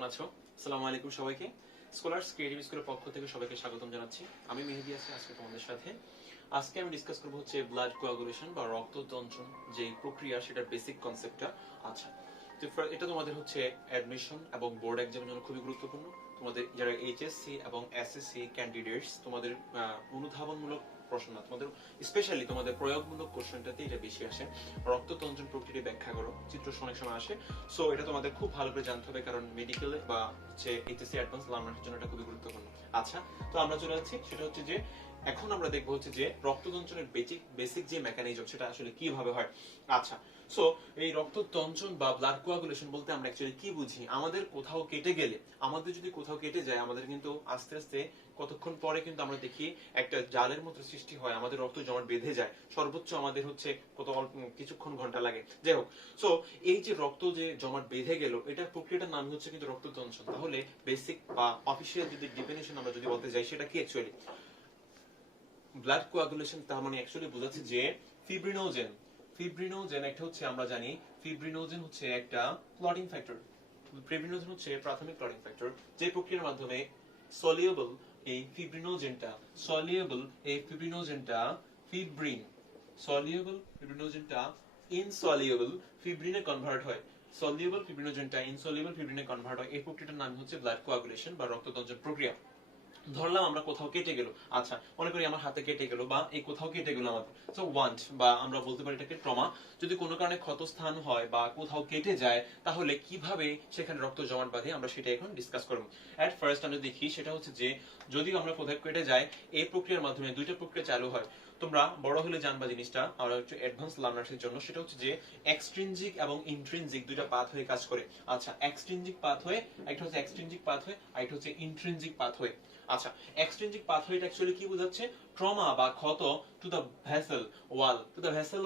কেমন আছো? আসসালামু আলাইকুম সবাইকে। স্কলার্স ক্রিয়েটিভ স্কুলের পক্ষ থেকে সবাইকে স্বাগতম জানাচ্ছি। আমি মেহেদী আছি আজকে তোমাদের সাথে। আজকে আমি ডিসকাস করব হচ্ছে ব্লাড কোয়াগুলেশন বা রক্ততঞ্চন যে প্রক্রিয়া সেটার বেসিক কনসেপ্টটা। আচ্ছা, তো এটা তোমাদের হচ্ছে অ্যাডমিশন এবং বোর্ড এক্সামের জন্য খুবই গুরুত্বপূর্ণ। তোমাদের যারা এইচএসসি এবং এসএসসি ক্যান্ডিডেটস তোমাদের অনুধাবনমূলক প্রশ্ন না, তোমাদের স্পেশালি তোমাদের প্রয়োগমূলক কোশ্চেনটাতে এটা বেশি আসে। রক্ততঞ্চন প্রক্রিয়া ব্যাখ্যা করো, চিত্র অনেক সময় আসে। সো এটা তোমাদের খুব ভালো করে জানতে হবে, কারণ মেডিকেলে বা হচ্ছে এইচএসসি অ্যাডভান্স লার্নারের জন্য এটা খুবই গুরুত্বপূর্ণ। আচ্ছা, তো আমরা চলে যাচ্ছি, সেটা হচ্ছে যে এখন আমরা দেখবো হচ্ছে যে রক্ততঞ্চনের বেসিক যে মেকানিজম সেটা আসলে কিভাবে হয়। আচ্ছা, সো এই রক্ততঞ্চন বা ব্লাড কোয়াগুলেশন বলতে আমরা অ্যাকচুয়ালি কি বুঝি? আমাদের কোথাও কেটে গেলে, আমাদের যদি কোথাও কেটে যায়, আমাদের কিন্তু আস্তে আস্তে কতক্ষণ পরে কিন্তু আমরা দেখি একটা জালের মতো সৃষ্টি হয়, আমাদের রক্ত জমাট বেঁধে যায়। সর্বোচ্চ আমাদের হচ্ছে কত কিছুক্ষণ ঘন্টা লাগে, যাই হোক। সো এই যে রক্ত যে জমাট বেঁধে গেল, এটার প্রক্রিয়াটার নাম হচ্ছে কিন্তু রক্ততঞ্চন। তাহলে বেসিক বা অফিসিয়াল যদি ডেফিনেশন আমরা যদি বলতে যাই, সেটা কি অ্যাকচুয়ালি ব্লাড কোয়াগুলেশন? তার মানে অ্যাকচুয়ালি বোঝাচ্ছে যে ফিব্রিনোজেন একটা হচ্ছে, আমরা জানি ফিব্রিনোজেন হচ্ছে একটা ক্লটিং ফ্যাক্টর। ফিব্রিনোজেন হচ্ছে প্রাথমিক ক্লটিং ফ্যাক্টর, যে প্রক্রিয়ার মাধ্যমে সলিউবল এই ফিব্রিনোজেনটা ফিব্রিন সলিউবল ফিব্রিনোজেনটা ইনসলিউবল ফিব্রিনে কনভার্ট হয়। সলিউবল ফিব্রিনোজেনটা ইনসলিউবল ফিব্রিনে কনভার্ট হয়। এই প্রক্রিয়াটার নাম হচ্ছে ব্লাড কোয়াগুলেশন বা রক্ততঞ্চন প্রক্রিয়া। ধরলাম আমরা কোথাও কেটে গেল, আচ্ছা মনে করি আমার হাতে কেটে গেল বা এই কোথাও কেটে গেল আমাদের, সো ওয়ান্ট বা আমরা বলতে পারি এটাকে ট্রমা। যদি কোনো কারণে ক্ষতস্থান হয় বা কোথাও কেটে যায়, তাহলে কিভাবে সেখানে রক্ত জমাট বাঁধে আমরা সেটা এখন ডিসকাস করব। এট ফার্স্ট আমরা দেখি, সেটা হচ্ছে যে যদি আমরা কোথাও কেটে যায়, এই প্রক্রিয়ার মাধ্যমে দুইটা প্রক্রিয়া চালু হয়। তোমরা বড় হলে জানবা জিনিসটা, আর একটু অ্যাডভান্স লার্নার্সের জন্য সেটা হচ্ছে যে এক্সট্রিনজিক এবং ইন্ট্রিনজিক দুইটা পাথওয়ে কাজ করে। আচ্ছা, এক্সট্রিনজিক পাথওয়ে, একটা হচ্ছে এক্সট্রিনজিক পাথওয়ে আর একটা হচ্ছে ইন্ট্রিনজিক পাথওয়ে। আচ্ছা, এক্সট্রিনজিক পাথওয়েটা অ্যাকচুয়ালি কি বোঝাচ্ছে? ট্রমা বা ক্ষত to the vessel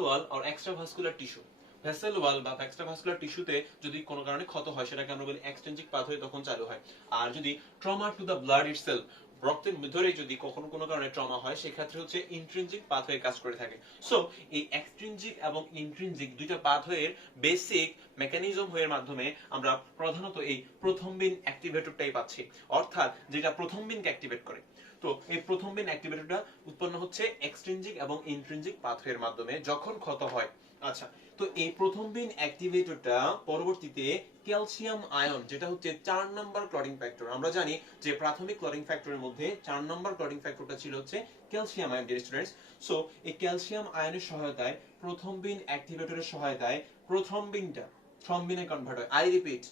wall or extravascular tissue. Vessel wall বা এক্সট্রাভাস্কুলার টিস্যুতে যদি কোনো কারণে ক্ষত হয়, সেটাকে আমরা বলি এক্সট্রিনজিক পাথওয়ে, তখন চালু হয়। আর যদি trauma to the blood itself, রক্তের ভিতরে যদি কখনো কোনো কারণে ট্রমা হয়, সেক্ষেত্রে হচ্ছে ইন্ট্রিনজিক পাথওয়ে কাজ করে থাকে। সো এই এক্সট্রিনজিক এবং ইন্ট্রিনজিক দুইটা পাথওয়ের বেসিক মেকানিজম এর মাধ্যমে আমরা প্রধানত এই প্রথমবিন অ্যাক্টিভেটরটাই পাচ্ছি, অর্থাৎ যেটা প্রথমবিনকে অ্যাক্টিভেট করে। তো এই প্রথমবিন অ্যাক্টিভেটরটা উৎপন্ন হচ্ছে এক্সট্রিনজিক এবং ইন্ট্রিনজিক পাথওয়ের মাধ্যমে যখন ক্ষত হয়। আচ্ছা, তো এই প্রথমবিন অ্যাক্টিভেটরটা পরবর্তীতে ক্যালসিয়াম আয়ন, যেটা হচ্ছে 4 নম্বর ক্লটিং ফ্যাক্টর। আমরা জানি যে প্রাথমিক ক্লটিং ফ্যাক্টরের মধ্যে 4 নম্বর ক্লটিং ফ্যাক্টরটা ছিল হচ্ছে calcium ion, dear students. So এই ক্যালসিয়াম আয়নের সহায়তায়, প্রথমবিন অ্যাক্টিভেটরের সহায়তায় প্রথমবিনটা থ্রম্বিনে কনভার্ট হয়। আই রিপিট,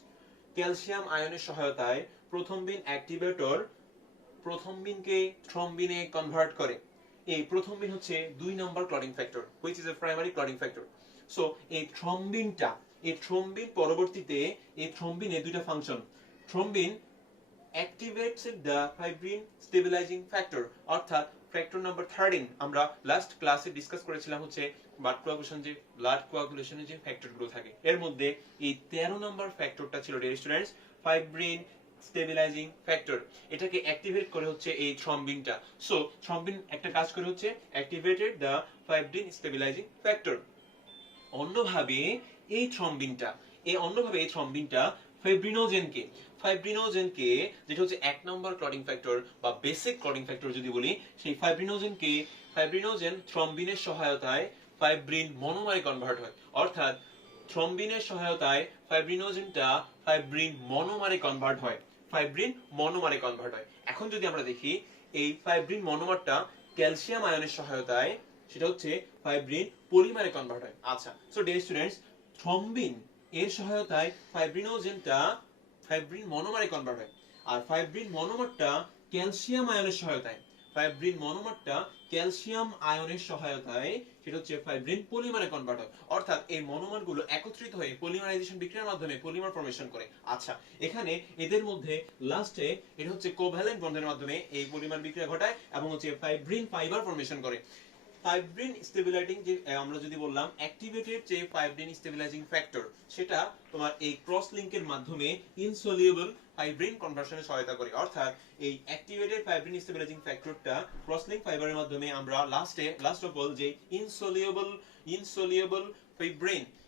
ক্যালসিয়াম আয়নের সহায়তায় প্রথমবিন অ্যাক্টিভেটর প্রথমবিনকে থ্রম্বিনে কনভার্ট করে। এই প্রথমবিন হচ্ছে 2 নম্বর clotting factor, which is a primary clotting factor. So এই থ্রম্বিন পরবর্তীতে, এই থ্রম্বিনে দুইটা function. Thrombin activates the fibrin stabilizing factor, অর্থাৎ ফ্যাক্টর নাম্বার 13 আমরা লাস্ট ক্লাসে ডিসকাস করেছিলাম হচ্ছে ব্লাড কোয়াগুলেশনের যে ফ্যাক্টরগুলো থাকে, এর মধ্যে এই 13 নম্বর ফ্যাক্টরটা ছিল, dear students, fibrin stabilising factor. এটাকে অ্যাক্টিভেট করে হচ্ছে এই থ্রম্বিনটা। সো থ্রম্বিন একটা কাজ করে হচ্ছে activated the fibrin stabilising factor. অন্যভাবে এই থ্রম্বিনটা ফাইব্রিনোজেনকে যেটা হচ্ছে 1 নম্বর ক্লটিং ফ্যাক্টর বা বেসিক ক্লটিং ফ্যাক্টর যদি বলি, সেই ফাইব্রিনোজেন থ্রম্বিনের সহায়তায় ফাইব্রিন মনোমারে কনভার্ট হয়। অর্থাৎ থ্রম্বিনের সহায়তায় ফাইব্রিনোজেনটা ফাইব্রিন মনোমারে কনভার্ট হয়। এখন যদি আমরা দেখি, এই ফাইব্রিন মনোমারটা ক্যালসিয়াম আয়নের সহায়তায় সেটা হচ্ছে ফাইব্রিন পলিমারে কনভার্ট হয়। আচ্ছা, সো ডিয়ার স্টুডেন্টস, থ্রম্বিন এর সহায়তায় ফাইব্রিনোজেনটা ফাইব্রিন মনোমারে কনভার্ট হয়, আর ফাইব্রিন মনোমারটা ক্যালসিয়াম আয়নের সহায়তায় সেটা হচ্ছে ফাইব্রিন পলিমারে কনভার্ট হয়। অর্থাৎ এই মনোমারগুলো একত্রিত হয়ে পলিমারাইজেশন বিক্রিয়ার মাধ্যমে পলিমার ফর্মেশন করে। আচ্ছা, এখানে এদের মধ্যে লাস্টে এটা হচ্ছে কোভ্যালেন্ট বন্ডের মাধ্যমে এই পলিমার বিক্রিয়া ঘটায় এবং হচ্ছে ফাইব্রিন ফাইবার ফর্মেশন করে। ফাইব্রিন স্টেবিলাইজিং, যে আমরা যদি বললাম অ্যাক্টিভেটেড যে ফাইব্রিন স্টেবিলাইজিং ফ্যাক্টর, সেটা তোমার এই ক্রস লিংকের মাধ্যমে ইনসলিউবল ফাইব্রিন কনভার্সনে সহায়তা করে। অর্থাৎ এই অ্যাক্টিভেটেড ফাইব্রিন স্টেবিলাইজিং ফ্যাক্টরটা ক্রস লিংক ফাইবারের মাধ্যমে আমরা লাস্ট অফ অল যে ইনসলিউবল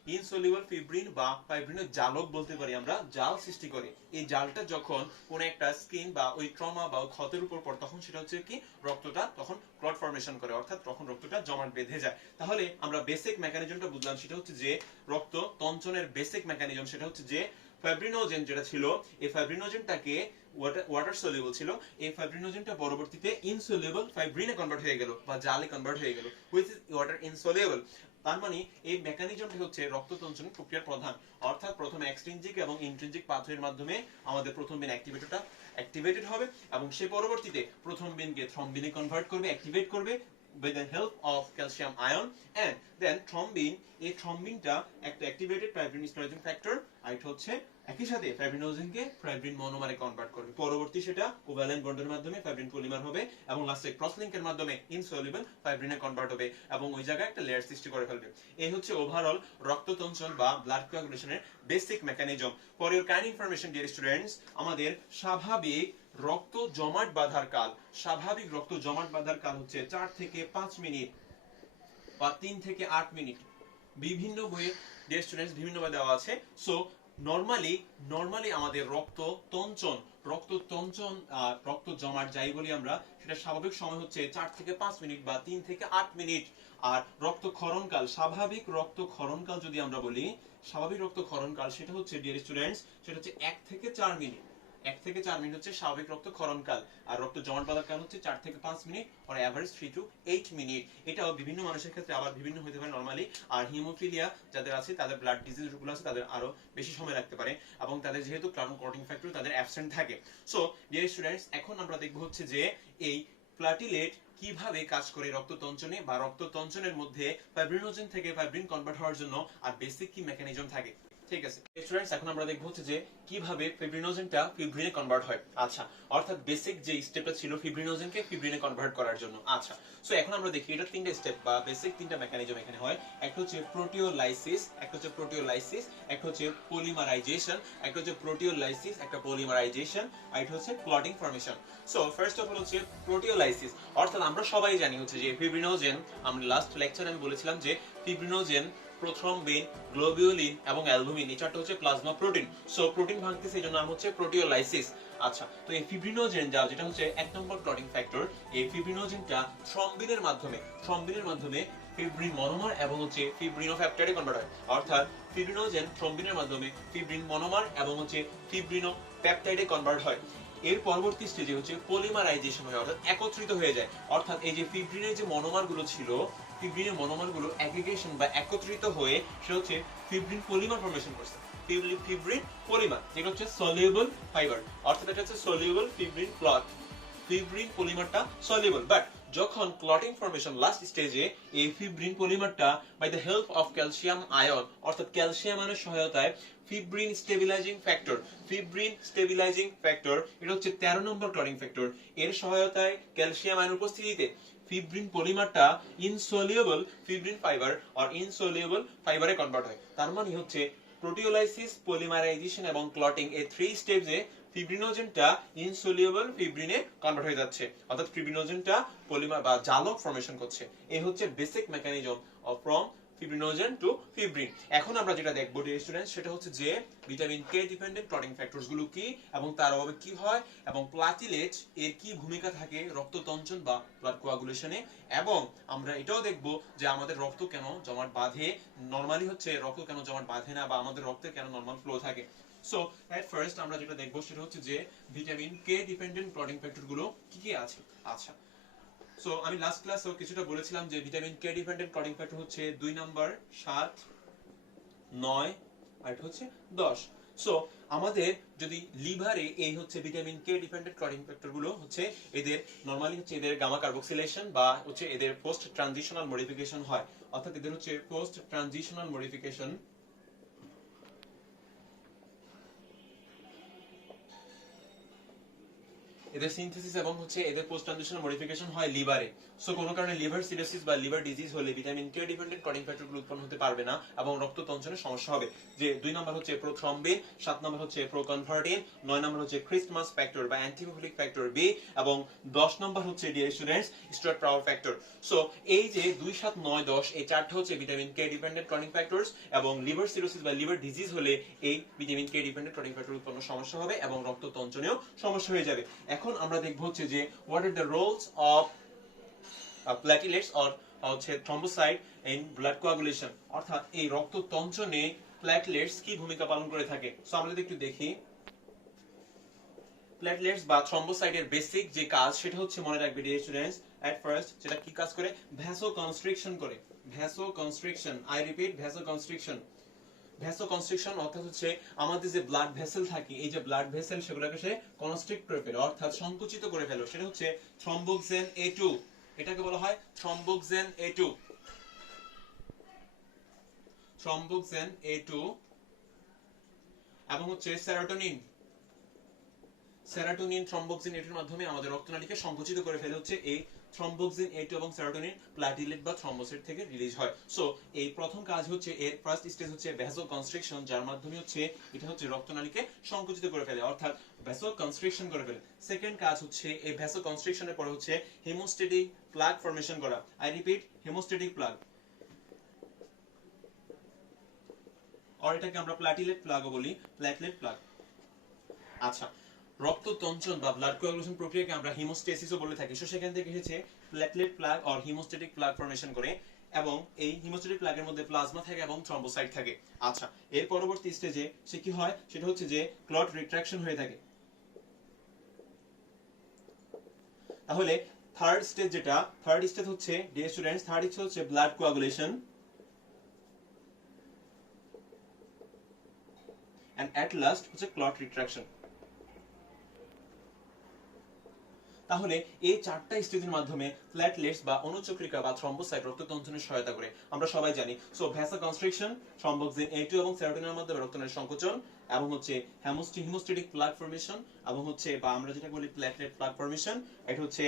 ইনসলিউবল ফিব্রিন বা ফাইব্রিনের জালক বলতে পারি আমরা, জাল সৃষ্টি করে। এই জালটা যখন কোন একটা স্কিন বা ওই ট্রমা বা ক্ষতের উপর পড়ে তখন সেটা হচ্ছে কি রক্তটা তখন ক্লট ফর্মেশন করে, অর্থাৎ তখন রক্তটা জমাট বেঁধে যায়। তাহলে আমরা বেসিক মেকানিজমটা বুঝলাম, সেটা হচ্ছে যে রক্ত তঞ্চনের বেসিক মেকানিজম সেটা হচ্ছে যে ফাইব্রিনোজেন যেটা ছিল, এই ফাইব্রিনোজেনটাকে ওয়াটার সলিউবল ছিল, এই ফাইব্রিনোজেনটা পরবর্তীতে ইনসলিউবল ফাইব্রিনে কনভার্ট হয়ে গেল বা জালে কনভার্ট হয়ে গেল, হুইচ ইজ ওয়াটার ইনসলিউবল। তার মানে এই মেকানিজমটি হচ্ছে রক্ত তঞ্চন প্রক্রিয়ার প্রধান, অর্থাৎ প্রথমে এক্সট্রিনজিক এবং ইন্ট্রিনজিক পাথওয়ের মাধ্যমে আমাদের প্রথম বিন অ্যাক্টিভেটেড হবে এবং সে পরবর্তীতে প্রথম বিনকে থ্রম্বিনে কনভার্ট করবে, অ্যাক্টিভেট করবে with the help of calcium ion, and then thrombin, এই থ্রম্বিনটা একটা অ্যাক্টিভেটেড ফাইব্রিন স্টোরেজিং ফ্যাক্টর, আর এটা হচ্ছে একই সাথে ফাইব্রিনোজেনকে ফাইব্রিন মনোমারে কনভার্ট করবে। পরবর্তী সেটা কোভ্যালেন্ট বন্ডের মাধ্যমে ফাইব্রিন পলিমার হবে এবং লাস্টে ক্রস লিংকের মাধ্যমে ইনসলিউবল ফাইব্রিনে কনভার্ট হবে এবং ওই জায়গায় একটা লেয়ার সৃষ্টি করে ফেলবে। এই হচ্ছে ওভারঅল রক্ততঞ্চন বা ব্লাড কোয়াগুলেশনের basic mechanism. For your kind information dear students, আমাদের স্বাভাবিক রক্ত জমাট বাঁধার কাল, স্বাভাবিক রক্ত জমাট বাঁধার কাল হচ্ছে 4 থেকে 5 মিনিট বা 3 থেকে 8 মিনিট। বিভিন্ন বইয়ে ডিয়ার স্টুডেন্টস বিভিন্ন ভাবে দেওয়া আছে। সো নরমালি আমাদের রক্ত জমাট যাই বলি আমরা, সেটা স্বাভাবিক সময় হচ্ছে 4 থেকে 5 মিনিট বা 3 থেকে 8 মিনিট। আর রক্তক্ষরণকাল, স্বাভাবিক রক্তক্ষরণকাল যদি আমরা বলি, স্বাভাবিক রক্তক্ষরণকাল সেটা হচ্ছে ডিয়ার স্টুডেন্টস, সেটা হচ্ছে 1 থেকে 4 মিনিট। 1 থেকে 4 মিনিট হচ্ছে স্বাভাবিক রক্তক্ষরণকাল, আর রক্ত জমাট বাঁধার কাল হচ্ছে 4 থেকে 5 minute or average 3 to 8 minute. এটাও বিভিন্ন মানুষের ক্ষেত্রে আবার বিভিন্ন হতে পারে নরমালি। আর হিমোফিলিয়া যাদের আছে, তাদের ব্লাড ডিজিজ গুলো আছে, তাদের আরো বেশি সময় লাগতে পারে এবং তাদের যেহেতু ক্লটিং ফ্যাক্টর তাদের অ্যাবসেন্ট থাকে। সো ডিয়ার স্টুডেন্টস, এখন আমরা দেখব হচ্ছে যে এই প্লাটিলেট কিভাবে কাজ করে রক্ততঞ্চনে বা রক্ততঞ্চনের মধ্যে ফাইব্রিনোজেন থেকে ফাইব্রিন কনভার্ট হওয়ার জন্য, আর বেসিক কি মেকানিজম থাকে। ঠিক আছে স্টুডেন্টস, এখন আমরা দেখব হচ্ছে যে কিভাবে ফিব্রিনোজেনটা ফিব্রিনে কনভার্ট হয়। আচ্ছা, অর্থাৎ বেসিক যে স্টেপটা ছিল ফিব্রিনোজেনকে ফিব্রিনে কনভার্ট করার জন্য। আচ্ছা, সো এখন আমরা দেখি এটা তিনটা স্টেপ বা বেসিক তিনটা মেকানিজম এখানে হয়। একটা হচ্ছে প্রোটিওলাইসিস, একটা হচ্ছে পলিমারাইজেশন, একটা হচ্ছে প্রোটিওলাইসিস, একটা পলিমারাইজেশন, আর এটা হচ্ছে clotting formation. So first of all হচ্ছে প্রোটিওলাইসিস, অর্থাৎ আমরা সবাই জানি হচ্ছে যে ফিব্রিনোজেন, আমরা লাস্ট লেকচারে আমি বলেছিলাম যে ফিব্রিনোজেন, প্রোথ্রম্বিন, গ্লোবিউলিন এবং অ্যালবুমিন, এই চারটা হচ্ছে প্লাজমা প্রোটিন। সো প্রোটিন ভাঙতেছে, এই জন্য নাম হচ্ছে প্রোটিওলাইসিস। আচ্ছা, তো এই ফিব্রিনোজেন যেটা হচ্ছে 1 নম্বর ক্লটিং ফ্যাক্টর, এই ফিব্রিনোজেনটা থ্রম্বিনের মাধ্যমে ফিব্রিন মনোমার এবং হচ্ছে ফিব্রিনোফ্যাক্টরে কনভার্ট হয়। অর্থাৎ ফিব্রিনোজেন থ্রম্বিনের মাধ্যমে ফিব্রিন মনোমার এবং হচ্ছে ফিব্রিনোপেপটাইডে কনভার্ট হয়। এর পরবর্তী স্টেজে হচ্ছে পলিমারাইজেশন হয়, অর্থাৎ একত্রিত হয়ে যায়। অর্থাৎ এই যে ফিব্রিনের যে মনোমার গুলো ছিল, ফিব্রিনের মনোমার গুলো অ্যাগ্রিগেশন বা একত্রিত হয়ে সে হচ্ছে ফিব্রিন পলিমার ফর্মেশন করছে। ফিব্রিন পলিমার যেটা হচ্ছে সলিউবল ফাইবার, অর্থাৎ এটা হচ্ছে সলিউবল ফিব্রিন ক্লট। ফিব্রিন পলিমারটা সলিউবল, বাট যখন ক্লটিং ফর্মেশন লাস্ট স্টেজে, এই ফিব্রিন পলিমারটা by the help of calcium ion, অর্থাৎ ক্যালসিয়াম আয়নের সহায়তায় ফিব্রিন স্টেবিলাইজিং ফ্যাক্টর, এটা হচ্ছে 13 নম্বর ক্লটিং ফ্যাক্টর, এর সহায়তায় ক্যালসিয়াম আয়নের উপস্থিতিতে ফিব্রিন পলিমারটা ইনসলিউবল ফিব্রিন ফাইবার আর ইনসলিউবল ফাইবারে কনভার্ট হয়। তার মানে হচ্ছে প্রোটিওলাইসিস, পলিমারাইজেশন এবং ক্লটিং, এই 3 স্টেপসে ফিব্রিনোজেনটা ইনসলিউবল ফিব্রিনে কনভার্ট হয়ে যাচ্ছে, অর্থাৎ ফিব্রিনোজেনটা পলিমার বা জালক ফর্মেশন করছে। এই হচ্ছে basic mechanism of from fibrinogen to fibrin. এখন আমরা যেটা দেখবো ডিয়ার স্টুডেন্টস, সেটা হচ্ছে যে vitamin K dependent clotting factors গুলো কি এবং তার অভাবে কি হয় এবং প্লাটিলেট এর কি ভূমিকা থাকে রক্ততঞ্চন বা ব্লাড কোয়াগুলেশনে, এবং আমরা এটাও দেখবো যে আমাদের রক্ত কেন জমাট বাঁধে, নরমালি হচ্ছে রক্ত কেন জমাট বাঁধে না, বা আমাদের রক্তে কেন নরমাল ফ্লো থাকে। সো এট ফার্স্ট আমরা যেটা দেখবো সেটা হচ্ছে যে vitamin K dependent clotting factor গুলো কি কি আছে। আচ্ছা, সো আমি লাস্ট ক্লাসে কিছুটা বলেছিলাম যে vitamin K dependent clotting factor হচ্ছে 2 নাম্বার, 7, 9 আর এটা হচ্ছে 10। সো আমাদের যদি লিভারে এই হচ্ছে vitamin K dependent clotting factor গুলো হচ্ছে এদের নরমালি হচ্ছে এদের গামা কার্বক্সিলেশন বা হচ্ছে এদের পোস্ট ট্রানজিশনাল মডিফিকেশন হয়, অর্থাৎ এদের হচ্ছে পোস্ট ট্রানজিশনাল মডিফিকেশন এদের সিনথেসিস এবং হচ্ছে এদের পোস্ট ট্রানজিশনাল মডিফিকেশন হয় লিভারে। সো কোনো কারণে লিভার সিরোসিস বা লিভার ডিজিজ হলে ভিটামিন কে ডিপেন্ডেন্ট ক্লটিং ফ্যাক্টরগুলো উৎপন্ন হতে পারবে না এবং রক্ত তঞ্চনে সমস্যা হবে। যে 2 নম্বর হচ্ছে প্রোথ্রম্বিন, 7 নম্বর হচ্ছে প্রোকনভার্টিন, 9 নম্বর হচ্ছে ক্রিস্টমাস ফ্যাক্টর বা অ্যান্টিহেমোফিলিক ফ্যাক্টর বি এবং 10 নম্বর হচ্ছে dear students Stuart Prower factor. So এই যে 2, 7, 9, 10 এই চারটা হচ্ছে vitamin K dependent clotting factors এবং লিভার সিরোসিস বা লিভার ডিজিজ হলে এই vitamin K dependent clotting factor উৎপন্ন সমস্যা হবে এবং রক্ত তঞ্চনেও সমস্যা হয়ে যাবে। এখন আমরা দেখব হচ্ছে যে what are the roles of platelets or হচ্ছে থ্রম্বোসাইট ইন ব্লাড কোয়াগুলেশন, অর্থাৎ এই রক্ত তঞ্চনে প্ল্যাটলেটস কি ভূমিকা পালন করে থাকে। সো আমরা যদি একটু দেখি প্ল্যাটলেটস বা থ্রম্বোসাইটের বেসিক যে কাজ সেটা হচ্ছে মনে রাখবে ডিয়ার স্টুডেন্টস এট ফার্স্ট সেটা কি কাজ করে, ভ্যাসোকনস্ট্রিকশন করে। Vasoconstriction, I repeat vasoconstriction. Vasoconstriction অর্থাৎ হচ্ছে আমাদের যে ব্লাড ভেসেল থাকে এই যে ব্লাড ভেসেল সেগুলোকে সে কনস্ট্রিক্ট করে ফেলে অর্থাৎ সংকুচিত করে ফেলে, সেটা হচ্ছে থ্রম্বোক্সেন A2, এটাকে বলা হয় থ্রম্বোক্সেন A2, থ্রম্বোক্সেন A2 এবং হচ্ছে সেরোটোনিন, সেরোটোনিন থ্রম্বোক্সিন A2 এর মাধ্যমে আমাদের রক্তনালীকে সংকুচিত করে ফেলে হচ্ছে এই থ্রম্বোক্সিন A2 এবং সেরোটোনিন প্লাটিলেট বা থ্রম্বোসাইট থেকে রিলিজ হয়। সো এই প্রথম কাজ হচ্ছে এর ফার্স্ট স্টেজ হচ্ছে ভ্যাসোকনস্ট্রিকশন, যার মাধ্যমে হচ্ছে এটা হচ্ছে রক্তনালীকে সংকুচিত করে ফেলে অর্থাৎ ভ্যাসোকনস্ট্রিকশন করে ফেলে। সেকেন্ড কাজ হচ্ছে এই ভ্যাসোকনস্ট্রিকশনের পরে হচ্ছে হেমোস্ট্যাটিক প্লাগ ফর্মেশন করা। আই রিপিট হেমোস্ট্যাটিক প্লাগ, আর এটাকে আমরা প্লাটিলেট প্লাগও বলি, প্ল্যাটলেট প্লাগ। আচ্ছা, রক্ত তঞ্চন বা ব্লাড কোয়াগুলেশন প্রক্রিয়াকে আমরা হিমোস্টেসিসও বলে থাকি। সো সেখান থেকে এসেছে platelet plug or haemostatic plug formation করে এবং এই হিমোস্ট্যাটিক প্লাগের মধ্যে প্লাজমা থাকে এবং থ্রম্বোসাইট থাকে। আচ্ছা, এর পরবর্তী স্টেজে সে কি হয় সেটা হচ্ছে যে ক্লট রিট্রাকশন হয়ে থাকে। তাহলে থার্ড স্টেজ যেটা, থার্ড স্টেজ হচ্ছে ডিয়ার স্টুডেন্টস, থার্ড স্টেজ হচ্ছে blood coagulation and at last হচ্ছে ক্লট রিট্রাকশন। তাহলে এই চারটা স্টেজের মাধ্যমে প্ল্যাটলেটস বা অনুচক্রিকা বা থ্রম্বোসাইট রক্ত তঞ্চনে সহায়তা করে, আমরা সবাই জানি। সো ভ্যাসোকনস্ট্রিকশন, থ্রম্বোক্সিন A2 এবং সেরোটোনিনের মাধ্যমে রক্তনালীর সংকোচন এবং হচ্ছে হিমোস্ট্যাটিক প্লাগ ফর্মেশন এবং হচ্ছে বা আমরা যেটা বলি প্ল্যাটলেট প্লাগ ফর্মেশন, এটা হচ্ছে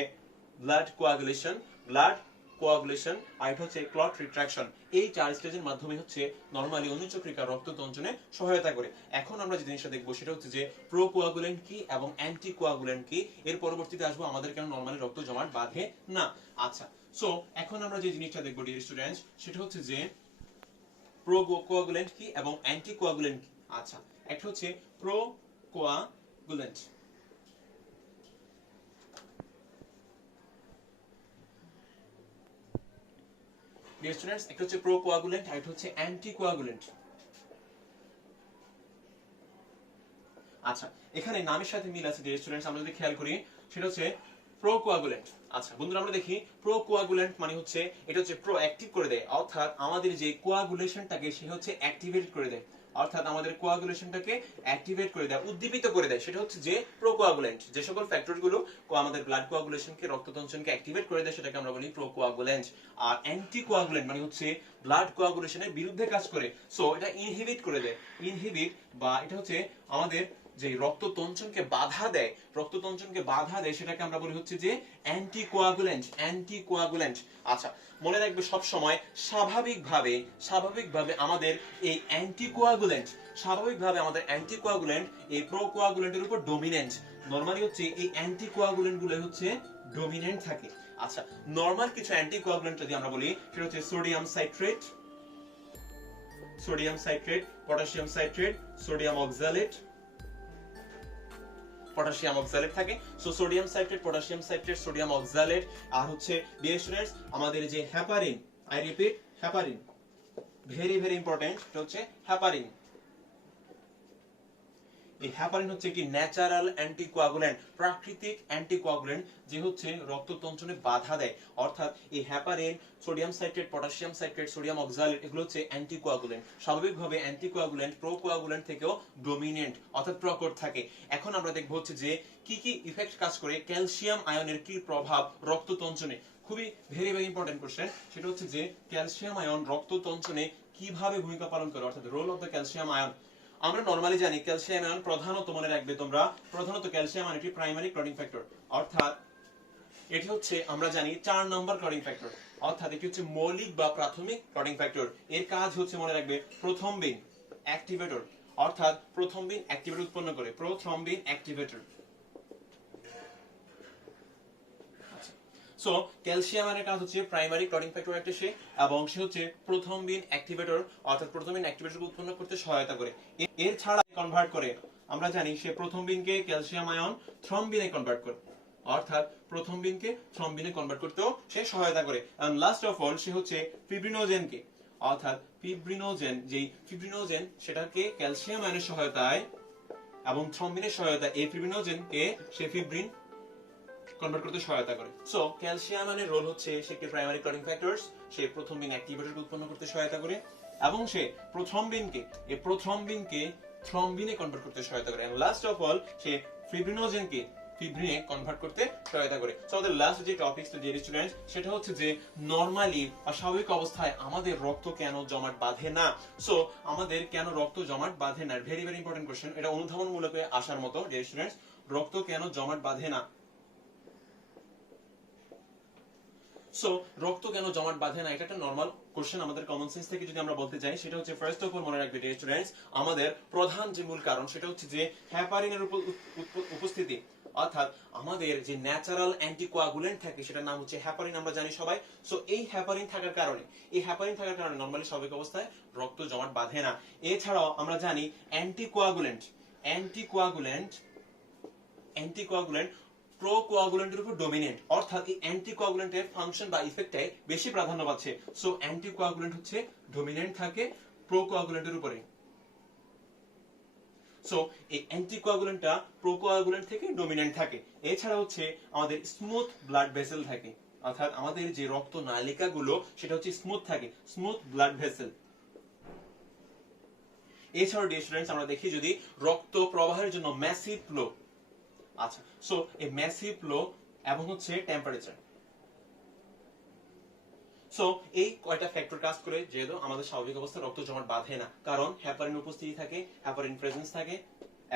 ব্লাড কোয়াগুলেশন, ব্লাড কোয়াগুলেশন আর এটা হচ্ছে ক্লট রিট্রাকশন। এই চার স্টেজের মাধ্যমে হচ্ছে নরমালি অনুচক্রিকা রক্ত তঞ্চনে সহায়তা করে। এখন আমরা যে জিনিসটা দেখবো সেটা হচ্ছে যে প্রোকোয়াগুলেন্ট কি এবং অ্যান্টি কোয়াগুলেন্ট কি, এর পরবর্তীতে আসবো আমাদের কেন নরমালি রক্ত জমাট বাঁধে না। আচ্ছা, সো এখন আমরা যে জিনিসটা দেখবো ডিয়ার স্টুডেন্টস সেটা হচ্ছে যে প্রোকোয়াগুলেন্ট কি এবং অ্যান্টি কোয়াগুলেন্ট কি। আচ্ছা, একটা হচ্ছে প্রোকোয়াগুলেন্ট। ডিয়ার স্টুডেন্টস, একটা হচ্ছে প্রোকোয়াগুলেন্ট আর একটা হচ্ছে অ্যান্টি কোয়াগুলেন্ট। আচ্ছা, এখানে নামের সাথে মিল আছে ডিয়ার স্টুডেন্টস, আমরা যদি খেয়াল করি সেটা হচ্ছে প্রোকোয়াগুলেন্ট। আচ্ছা বন্ধুরা, আমরা দেখি প্রোকোয়াগুলেন্ট মানে হচ্ছে এটা হচ্ছে প্রো অ্যাক্টিভ করে দেয়, অর্থাৎ আমাদের যে কোয়াগুলেশনটাকে সে হচ্ছে অ্যাক্টিভেট করে দেয়, অর্থাৎ আমাদের কোয়াগুলেশনটাকে অ্যাক্টিভেট করে দেয়, উদ্দীপিত করে দেয়, সেটা হচ্ছে যে প্রোকোয়াগুলেন্ট। যে সকল ফ্যাক্টরগুলো আমাদের ব্লাড কোয়াগুলেশনকে রক্ততঞ্চনকে অ্যাক্টিভেট করে দেয় সেটাকে আমরা বলি প্রোকোয়াগুলেন্ট। আর অ্যান্টি কোয়াগুলেন্ট মানে হচ্ছে ব্লাড কোয়াগুলেশনের বিরুদ্ধে কাজ করে, সো এটা ইনহিবিট করে দেয়। ইনহিবিট বা এটা হচ্ছে আমাদের যে রক্ততঞ্চনকে বাধা দেয়, রক্ততঞ্চনকে বাধা দেয় সেটাকে আমরা বলি হচ্ছে যে অ্যান্টি কোয়াগুলেন্ট, অ্যান্টি কোয়াগুলেন্ট। আচ্ছা, মনে রাখবে সব সময় স্বাভাবিকভাবে আমাদের এই অ্যান্টিকোয়াগুলেন্ট, স্বাভাবিকভাবে আমাদের অ্যান্টিকোয়াগুলেন্ট এই প্রোকোয়াগুলেন্টের উপর ডমিনেন্ট। নরমালি হচ্ছে এই অ্যান্টিকোয়াগুলেন্ট গুলো হচ্ছে ডমিনেন্ট থাকে। আচ্ছা, নরমাল কিছু অ্যান্টিকোয়াগুলেন্ট যদি আমরা বলি সেটা হচ্ছে sodium citrate, sodium citrate, potassium citrate, sodium oxalate, potassium oxalate থাকে। So sodium citrate, potassium citrate, sodium oxalate আর হচ্ছে ডিয়ার স্টুডেন্টস আমাদের যে heparin, I repeat heparin, very very important, এটা হচ্ছে হেপারিন। এই হেপারিন হচ্ছে একটি ন্যাচারাল অ্যান্টিকোয়াগুল্যান্ট, প্রাকৃতিক অ্যান্টিকোয়াগুল্যান্ট যে হচ্ছে রক্ততঞ্চনে বাধা দেয়, অর্থাৎ এই heparin, sodium citrate, potassium citrate, sodium oxalate এগুলো হচ্ছে অ্যান্টিকোয়াগুল্যান্ট। স্বাভাবিকভাবে অ্যান্টিকোয়াগুল্যান্ট প্রোকোয়াগুল্যান্ট থেকেও ডমিনেন্ট অর্থাৎ প্রকট থাকে। এখন আমরা দেখব হচ্ছে যে কি কি ইফেক্ট কাজ করে, ক্যালসিয়াম আয়নের কি প্রভাব রক্ততঞ্চনে। খুবই ভেরি ভেরি ইম্পর্টেন্ট কোশ্চেন, সেটা হচ্ছে যে ক্যালসিয়াম আয়ন রক্ততঞ্চনে কিভাবে ভূমিকা পালন করে, অর্থাৎ role of the calcium ion. আমরা নরমালি জানি ক্যালসিয়াম আয়ন প্রধানত মনে রাখবে তোমরা, প্রধানত ক্যালসিয়াম আয়ন একটি প্রাইমারি ক্লটিং ফ্যাক্টর, অর্থাৎ এটি হচ্ছে আমরা জানি 4 নম্বর ক্লটিং ফ্যাক্টর, অর্থাৎ এটি হচ্ছে মৌলিক বা প্রাথমিক ক্লটিং ফ্যাক্টর। এর কাজ হচ্ছে মনে রাখবে প্রোথ্রম্বিন অ্যাক্টিভেটর, অর্থাৎ প্রোথ্রম্বিন অ্যাক্টিভেটর উৎপন্ন করে, প্রোথ্রম্বিন অ্যাক্টিভেটর। সো ক্যালসিয়াম আয়নের কাজ হচ্ছে প্রাইমারি ক্লটিং ফ্যাক্টর একটা সে, এবং সে হচ্ছে প্রোথ্রম্বিন অ্যাক্টিভেটর, অর্থাৎ প্রোথ্রম্বিন অ্যাক্টিভেটর উৎপন্ন করতে সহায়তা করে। এর ছাড়া কনভার্ট করে, আমরা জানি সে প্রোথ্রম্বিনকে ক্যালসিয়াম আয়ন থ্রম্বিনে কনভার্ট করে, অর্থাৎ প্রোথ্রম্বিনকে থ্রম্বিনে কনভার্ট করতেও সে সহায়তা করে। এন্ড লাস্ট অফ অল সে হচ্ছে ফিব্রিনোজেনকে, অর্থাৎ ফিব্রিনোজেন, যেই ফিব্রিনোজেন সেটাকে ক্যালসিয়াম আয়নের সহায়তায় এবং থ্রম্বিনের সহায়তায় এই ফিব্রিনোজেনকে সে ফিব্রিন কনভার্ট করতে সহায়তা করে। সো ক্যালসিয়াম আয়নের রোল হচ্ছে সে একটি প্রাইমারি ক্লটিং ফ্যাক্টরস, সে প্রোথ্রম্বিন অ্যাক্টিভেটর উৎপন্ন করতে সহায়তা করে, এবং সে প্রোথ্রম্বিনকে থ্রম্বিনে কনভার্ট করতে সহায়তা করে। এন্ড লাস্ট অফ অল সে ফিব্রিনোজেনকে ফিব্রিনে কনভার্ট করতে সহায়তা করে। সো আমাদের লাস্ট যে টপিকস তো ডিয়ার স্টুডেন্টস, সেটা হচ্ছে যে নরমালি বা স্বাভাবিক অবস্থায় আমাদের রক্ত কেন জমাট বাঁধে না। সো আমাদের কেন রক্ত জমাট বাঁধে না, ভেরি ভেরি ইম্পর্টেন্ট কোশ্চেন, এটা অনুধাবনমূলক আসার মতো। ডিয়ার স্টুডেন্টস, রক্ত কেন জমাট বাঁধে না? সো রক্ত কেন জমাট বাঁধে না, এটা একটা নরমাল কোশ্চেন। আমাদের কমন সেন্স থেকে যদি আমরা বলতে যাই, সেটা হচ্ছে ফার্স্ট অফ অল মনে রাখবে ডিয়ার স্টুডেন্টস, আমাদের প্রধান যে মূল কারণ সেটা হচ্ছে যে হেপারিনের উপস্থিতি, অর্থাৎ আমাদের যে ন্যাচারাল অ্যান্টিকোয়াগুলেন্ট থাকে সেটার নাম হচ্ছে হেপারিন, আমরা জানি সবাই। সো এই হেপারিন থাকার কারণে নরমালি স্বাভাবিক অবস্থায় রক্ত জমাট বাঁধে না। এছাড়াও আমরা জানি অ্যান্টিকোয়াগুলেন্ট প্রোকোয়াগুলেন্টের উপর ডমিনেন্ট, অর্থাৎ এই অ্যান্টিকোয়াগুলেন্টের ফাংশন বা ইফেক্টটাই বেশি প্রাধান্য পাচ্ছে। সো অ্যান্টিকোয়াগুলেন্ট হচ্ছে ডমিনেন্ট থাকে প্রোকোয়াগুলেন্টের উপরে। সো এই অ্যান্টিকোয়াগুলেন্টটা প্রোকোয়াগুলেন্ট থেকে ডমিনেন্ট থাকে। এছাড়া হচ্ছে আমাদের স্মুথ ব্লাড ভেসেল থাকে, অর্থাৎ আমাদের যে রক্ত নালিকাগুলো সেটা হচ্ছে স্মুথ থাকে, স্মুথ ব্লাড ভেসেল। এছাড়াও ডিয়ার স্টুডেন্টস আমরা দেখি যদি রক্ত প্রবাহের জন্য ম্যাসিভ ফ্লো, আচ্ছা, সো এই ম্যাসিভ ফ্লো এবং হচ্ছে টেম্পারেচার, সো এই কয়টা ফ্যাক্টর কাজ করে যেহেতু আমাদের স্বাভাবিক অবস্থায় রক্ত জমাট বাঁধে না, কারণ হেপারিন উপস্থিতি থাকে, হেপারিন প্রেজেন্স থাকে,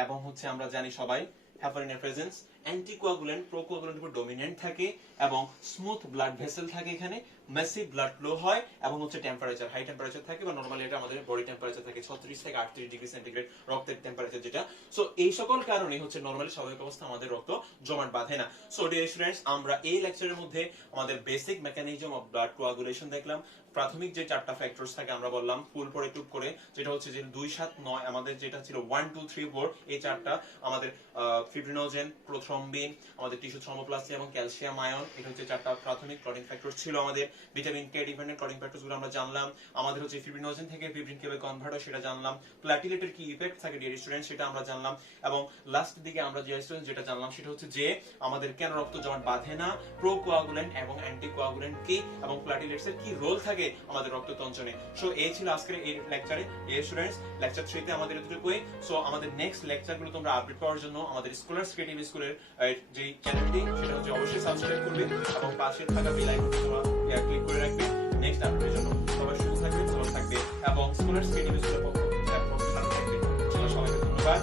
এবং হচ্ছে আমরা জানি সবাই হেপারিনের প্রেজেন্স, অ্যান্টিকোয়াগুলেন্ট প্রোকোয়াগুলেন্টের উপর ডমিনেন্ট থাকে, এবং স্মুথ ব্লাড ভেসেল থাকে, এখানে ম্যাসিভ ব্লাড ফ্লো হয়, এবং হচ্ছে টেম্পারেচার হাই টেম্পারেচার থাকে, বা নরমালি এটা আমাদের বডি টেম্পারেচার থাকে 36 থেকে 38 ডিগ্রি সেন্টিগ্রেড রক্তের টেম্পারেচার যেটা। সো এই সকল কারণে হচ্ছে নরমালি স্বাভাবিক অবস্থা আমাদের রক্ত জমাট বাঁধে না। সো ডিয়ার স্টুডেন্টস, আমরা এই লেকচারের মধ্যে আমাদের basic mechanism of blood coagulation দেখলাম। প্রাথমিক যে 4টা ফ্যাক্টরস থাকে আমরা বললাম ফুল পরে টুপ করে, যেটা হচ্ছে যে 2 7 9, আমাদের যেটা ছিল 1 2 3 4, এই 4টা আমাদের ফিব্রিনোজেন, প্রোথ্রম্বিন, আমাদের টিস্যু থ্রম্বোপ্লাস্টি এবং ক্যালসিয়াম আয়ন, এটা হচ্ছে 4টা প্রাথমিক ক্লটিং ফ্যাক্টর ছিল আমাদের। Vitamin K dependent clotting factors গুলো আমরা জানলাম। আমাদের হচ্ছে ফিব্রিনোজেন থেকে ফিব্রিন কিভাবে কনভার্ট হয় সেটা জানলাম। প্ল্যাটিলেটের কি ইফেক্ট থাকে ডিয়ার স্টুডেন্ট সেটা আমরা জানলাম, এবং লাস্টের দিকে আমরা যে স্টুডেন্ট যেটা জানলাম সেটা হচ্ছে যে আমাদের কেন রক্ত জমাট বাঁধে না, প্রোকোয়াগুলেন্ট এবং অ্যান্টিকোয়াগুলেন্ট কি, এবং প্ল্যাটিলেটস এর কি রোল থাকে আমাদের রক্ত তঞ্চনে। সো এই ছিল আজকের এই লেকচারে ডিয়ার স্টুডেন্টস, লেকচার 3 তে আমাদের এতটুকুই। সো আমাদের নেক্সট লেকচারগুলো তোমরা আপডেট পাওয়ার জন্য আমাদের স্কলার্স ক্রিয়েটিভ স্কুলের যে চ্যানেলটি সেটা হচ্ছে অবশ্যই সাবস্ক্রাইব করবে, এবং পাশে থাকা বেল আইকনটি তোমরা ক্লিক করে রাখবে নেক্সট আপডেটের জন্য। সবাই সুস্থ থাকবে, ভালো থাকবে, এবং স্কলার্স ক্রিয়েটিভ স্কুলের পক্ষ থেকে সবাইকে ধন্যবাদ।